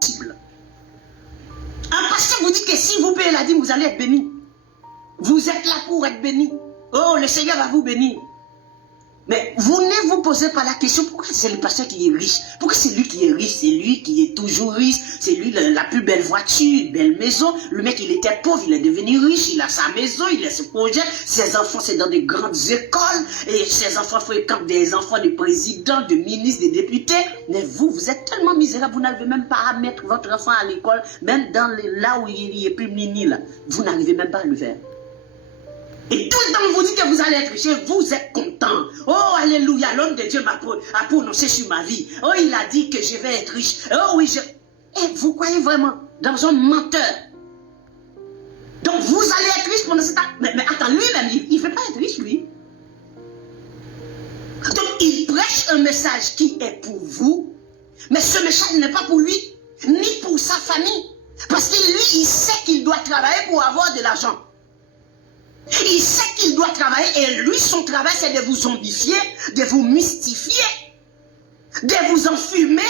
possible. Un pasteur vous dit que si vous payez la dîme, vous allez être béni. Vous êtes là pour être béni. Oh, le Seigneur va vous bénir. Mais vous ne vous posez pas la question, pourquoi c'est le pasteur qui est riche? Pourquoi c'est lui qui est riche? C'est lui qui est toujours riche. C'est lui la plus belle voiture, une belle maison. Le mec, il était pauvre, il est devenu riche. Il a sa maison, il a ses projets. Ses enfants, c'est dans des grandes écoles. Et ses enfants fréquentent des enfants de présidents, de ministres, de députés. Mais vous, vous êtes tellement misérable, vous n'arrivez même pas à mettre votre enfant à l'école. Même dans là où il est plus mini, là. Vous n'arrivez même pas à le faire. Et tout le temps, on vous dit que vous allez être riche, vous êtes content. Oh, alléluia, l'homme de Dieu a prononcé sur ma vie. Oh, il a dit que je vais être riche. Oh oui, Et vous croyez vraiment dans un menteur. Donc, vous allez être riche pendant ce temps. Mais attends, lui-même, il ne veut pas être riche, lui. Donc, il prêche un message qui est pour vous. Mais ce message n'est pas pour lui, ni pour sa famille. Parce que lui, il sait qu'il doit travailler pour avoir de l'argent. Il sait qu'il doit travailler et lui, son travail, c'est de vous zombifier, de vous mystifier, de vous enfumer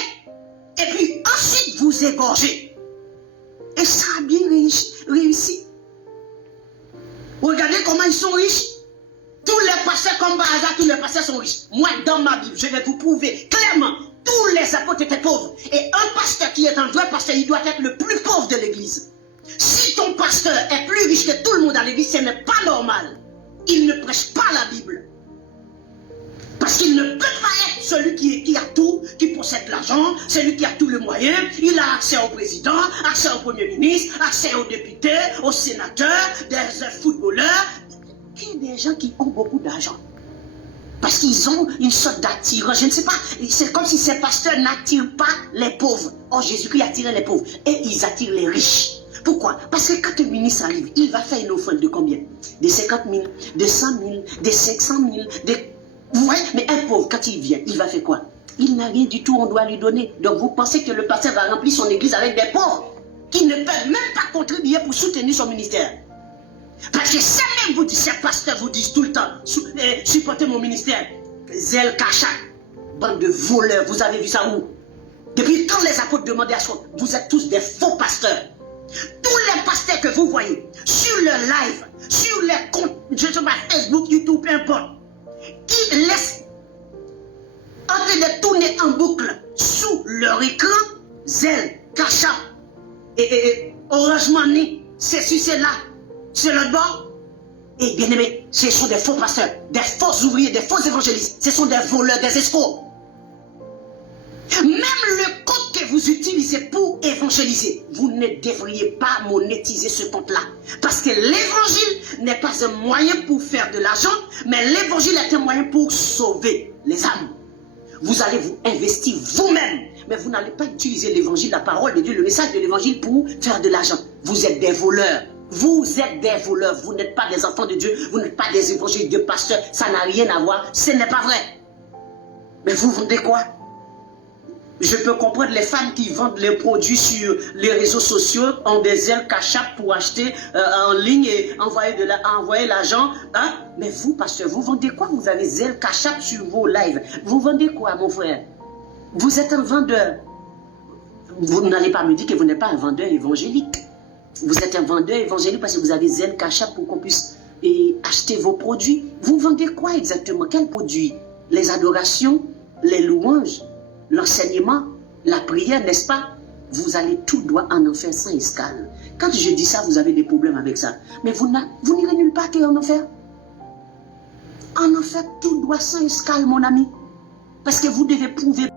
et puis ensuite vous égorger. Et ça a bien réussi. Regardez comment ils sont riches. Tous les pasteurs, comme par hasard, tous les pasteurs sont riches. Moi, dans ma Bible, je vais vous prouver clairement, tous les apôtres étaient pauvres. Et un pasteur qui est un vrai pasteur, il doit être le plus pauvre de l'église. Si ton pasteur est plus riche que tout le monde dans l'église, ce n'est pas normal. Il ne prêche pas la Bible. Parce qu'il ne peut pas être celui qui a tout, qui possède l'argent, celui qui a tous les moyens. Il a accès au président, accès au premier ministre, accès aux députés, aux sénateurs, des footballeurs. Il y a des gens qui ont beaucoup d'argent. Parce qu'ils ont une sorte d'attirant. Je ne sais pas, c'est comme si ces pasteurs n'attirent pas les pauvres. Or, Jésus-Christ attirait les pauvres. Et ils attirent les riches. Pourquoi? Parce que quand un ministre arrive, il va faire une offrande de combien? De 50 000, de 100 000, de 500 000, Vous voyez? Mais un pauvre, quand il vient, il va faire quoi? Il n'a rien du tout, on doit lui donner. Donc vous pensez que le pasteur va remplir son église avec des pauvres qui ne peuvent même pas contribuer pour soutenir son ministère? Parce que ça même vous dit, ces pasteurs vous disent tout le temps, supportez mon ministère. Zel Kachak, bande de voleurs, vous avez vu ça où? Depuis quand les apôtres demandaient à soi, vous êtes tous des faux pasteurs. Tous les pasteurs que vous voyez, sur le live, sur les comptes, je sais pas, Facebook, YouTube, peu importe, qui laissent en train de tourner en boucle sous leur écran, Zel, Kachak et Orange Money, c'est sur celle-là, c'est l'autre bord. Et bien aimé, ce sont des faux pasteurs, des faux ouvriers, des faux évangélistes, ce sont des voleurs, des escrocs. Même le compte que vous utilisez pour évangéliser, vous ne devriez pas monétiser ce compte-là. Parce que l'évangile n'est pas un moyen pour faire de l'argent, mais l'évangile est un moyen pour sauver les âmes. Vous allez vous investir vous-même, mais vous n'allez pas utiliser l'évangile, la parole de Dieu, le message de l'évangile pour faire de l'argent. Vous êtes des voleurs. Vous êtes des voleurs. Vous n'êtes pas des enfants de Dieu. Vous n'êtes pas des évangélistes de pasteurs. Ça n'a rien à voir. Ce n'est pas vrai. Mais vous vendez quoi? Je peux comprendre les femmes qui vendent les produits sur les réseaux sociaux, ont des ailes cachables pour acheter en ligne et envoyer l'argent. Hein? Mais vous, pasteur, vous vendez quoi? Vous avez des ailes cachables sur vos lives. Vous vendez quoi, mon frère? Vous êtes un vendeur. Vous n'allez pas me dire que vous n'êtes pas un vendeur évangélique. Vous êtes un vendeur évangélique parce que vous avez des ailes cachables pour qu'on puisse acheter vos produits. Vous vendez quoi exactement? Quels produits? Les adorations, les louanges, l'enseignement, la prière, n'est-ce pas? Vous allez tout droit en enfer sans escale. Quand je dis ça, vous avez des problèmes avec ça. Mais vous n'irez nulle part qu'en enfer. En enfer, tout droit sans escale, mon ami. Parce que vous devez prouver